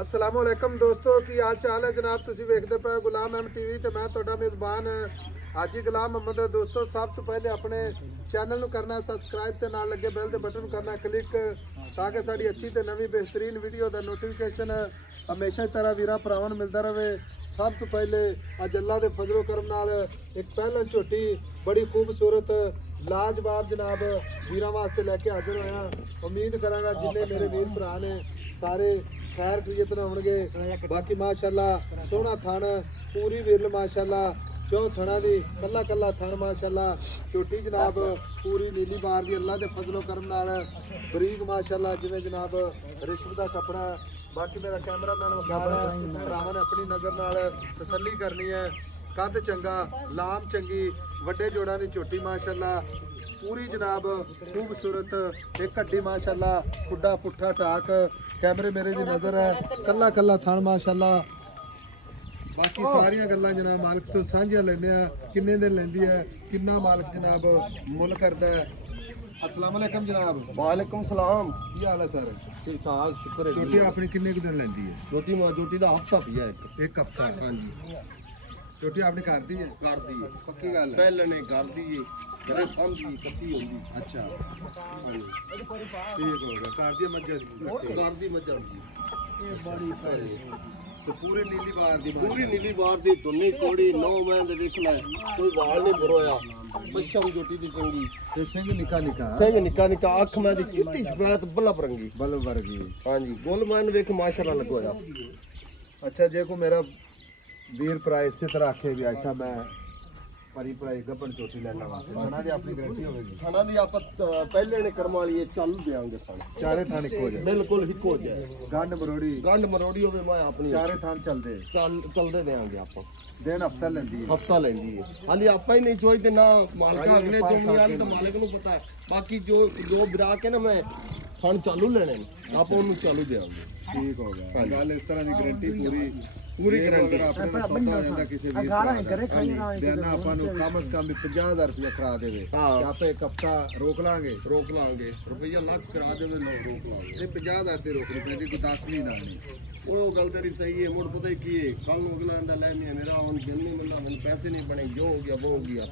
अस्सलामुअलैकुम दोस्तों की हाल चाल है जनाब। तुसी वेखदे पे गुलाम अहमद टीवी ते मैं तुहाडा मेज़बान हाजी गुलाम अहमद। दोस्तों सब तो पहले अपने चैनल नूं करना सबसक्राइब ते नाल लगे बैल दे बटन करना क्लिक ताकि साडी अच्छी ते नवी बेहतरीन वीडियो दा नोटिफिकेशन हमेशा ही तरह वीरां भरावां नूं मिलदा रहे। सब तो पहले अज अल्लाह दे फजलो करम नाल एक पहलन झोटी बड़ी खूबसूरत लाजवाब जनाब वीरां वास्ते लैके हाजिर होया। उम्मीद करांगा जिन्ने मेरे वीर भरा ने सारे खैर खरीत ना होंगे। बाकी माशाल्लाह सोहना थन पूरी विरल माशाल्लाह चौ थना दी कला कला थन माशाल्लाह झोटी जनाब पूरी नीली बार दी अल्लाह दे फजलो करम नाल बरीक माशाल्लाह जिवें जनाब रिश्म दा कपड़ा। बाकी मेरा कैमरामैन भरावां ने अपनी नज़र नाल तसल्ली करनी है। कद चंगा लाम चंगी वड्डे जोड़ां दी झोटी माशाल्लाह पूरी जनाब खूबसूरत एक हड्डी माशाल्लाह खुड्डा पुट्ठा टाक कैमरे मेरे दी नज़र है कला कला थन माशाल्लाह। बाकी सारिया गल्लां जनाब मालिक तो सांझियां लैंदे आ किन्ने दिन लैंदी है किन्ना मालिक जनाब मुल करदा है। अस्सलाम वालेकुम जनाब। वालेकुम सलाम। की हाल है सर? ठीक ठाक शुक्र है। झोटी अपनी किन्ने दिन लैंदी है? झोटी दा हफ्ता पिया एक हफ्ता। हाँ जी झोटी आपने कर दी है? कर दी है पक्की गल है? पहले ने कर दी है करे समझी कच्ची होगी। अच्छा ठीक हो गया कर दी मज्जा कर दी मजा ये बड़ी पहले तो पूरी नीली बार दी पूरी नीली बार दी धुनी कोड़ी 9 महीने दे देख ले कोई वाल नहीं भरोया पश्चम झोटी दी चंगी ते सिंह निका निका सिंह निका निका अख में दी चिट्टी सफेद बल्ब रंगी बल्ब वर्गी। हाँ जी गोलमैन वेख माशाल्लाह लगवाया। अच्छा जे को मेरा वीर भरा इसी तरह आखे भी ऐसा मैं परी पढ़ाई गबन चोटी लेना वास्ते खाना दी अपनी गारंटी होगी। खाना दी आप पहले ने कर्म वाली ये चालू देंगे खाना चारे थान इको हो जाए बिल्कुल हिक हो जाए गंड मरोड़ी होवे मैं अपनी चारे थान चलदे चलदे देंगे आप दिन हफ्ता लेंदी है हफ्ता लेंदी है हाली आपा ही नहीं चाहिए ना मालिक अगले चोमनी तो मालिक नु पता है। बाकी जो बिरा के ना मैं खान चालू लेने आप उन्हें चालू देंगे। ठीक हो गया गल इस तरह की गारंटी पूरी गारंटी अपने को सौदा हो जाता किसी वीर देना अपन कम से कम 50,000 रुपया करा देवे आप एक हफ्ता रोक लांगे रुपया लाख करा देवे लोग रोक लांगे ये 50,000 दी रोकनी पैंदी कोई 10 महीना नहीं वो गल तेरी सही है। मुड़ पता ही की है कल अगला आंदा ले मैं मेरा हुन दिन नहीं मिलना मैंने पैसे नहीं बने जो हो गया वो हो गया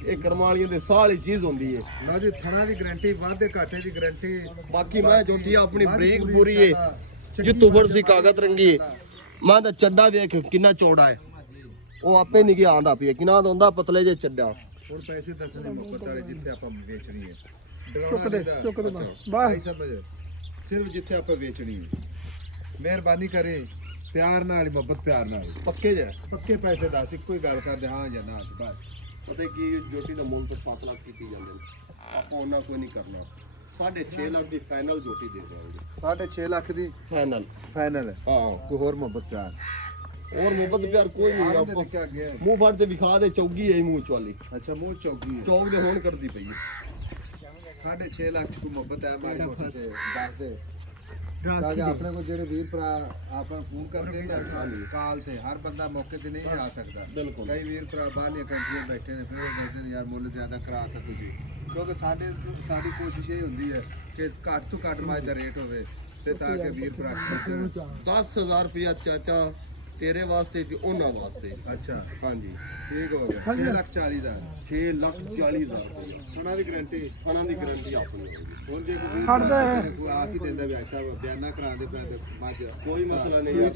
ये करमालियां दे सारी चीज होंदी है ना जी थना दी गारंटी वादे घाटे दी गारंटी। बाकी मैं झोटी अपनी ब्रेक पूरी है जितू फड़सी कागज रंगी है मां दा चड्डा देख कितना चौड़ा है वो आपे नहीं गया आंदा पिया किना होंदा पतले जे चड्डा हुन पैसे दसने मुकत वाले जिथे आपा बेचनी है चुक दे भाई समझ सिर्फ जिथे आपा बेचनी है मेहरबानी करे प्यार नाल मोहब्बत प्यार नाल पक्के पैसे दस इको ही गल कर दे हां या ना बस। पता की झोटी का मुल तो 7 लाख की जाते हैं आप उन्ना कोई नहीं करना 6.5 लाख की फाइनल झोटी दे देंगे 6.5 लाख की फाइनल है। हाँ कोई और मोहब्बत प्यार और मोहब्बत प्यार कोई नहीं मुंह भर ते विखा दे चौगी है मुंह वाली। अच्छा मुंह चौगी है चौक दे होन करदी पई है 6.5 लाख की मोहब्बत है हमारी मोटी से दस दे ताकि अपने को जेडे वीर भरा आपन फोन करते हैं काल थे हर बंदा मौके ते नहीं आ सकता। बिल्कुल कई वीर भरा बाहर कंट्री बैठे ने फिर वो कहते हैं यार मुल ज्यादा करा ता तुझे क्योंकि साडी कोशिश ये होंदी है कि घट तो घट माज दा रेट होवे ते ताकि वीर भरा 10,000 रुपया चाचा तेरे वास्ते ते ओना वास्ते। अच्छा हाँ जी ठीक हो गया 6,40,000 6,40,000 थोड़ा दी गारंटी अपनी ਹੁਣ ਜੇ ਕੋਈ ਆ ਕੀ ਦਿੰਦਾ ਵਿਆਹ ਸਾਹਿਬ ਬਿਆਨਾ ਕਰਾਉਂਦੇ ਪਏ ਮੱਝ कोई मसला नहीं है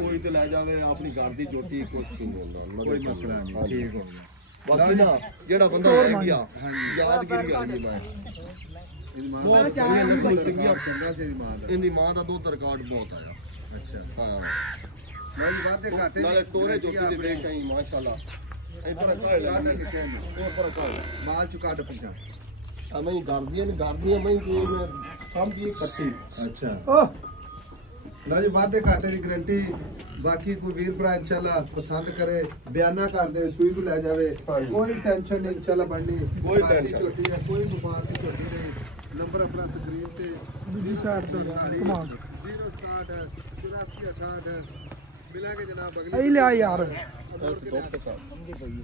कोई तो ले जावे अपनी घर दी जोटी कुछ नहीं होंदा कोई मसला नहीं ठीक हो गया। बाकी ना जेड़ा बंदा रह गया यादगिरी करनी मैं बहुत चंगा से इनदी मां दा दुध रिकॉर्ड बहुत आया। अच्छा हां मैं बातें घाटे नाले टोरे जोटी दे ब्रेक आई माशाल्लाह इधर काल और पर काल माल चुकाट पंजा मैं गर्दियां मैं की हम भी कट्टी। अच्छा लो जी वादे घाटे की गारंटी। बाकी कोई वीर भरा इंशाल्लाह पसंद करे बयाना कर दे सूई को ले जावे कोई टेंशन नहीं इंशाल्लाह बननी कोई टेंशन छोटी है कोई बीमार की छोटी नहीं। नंबर अपना स्क्रीन पे 067 8468 मिला के जनाब अगली ले यार समझी भाई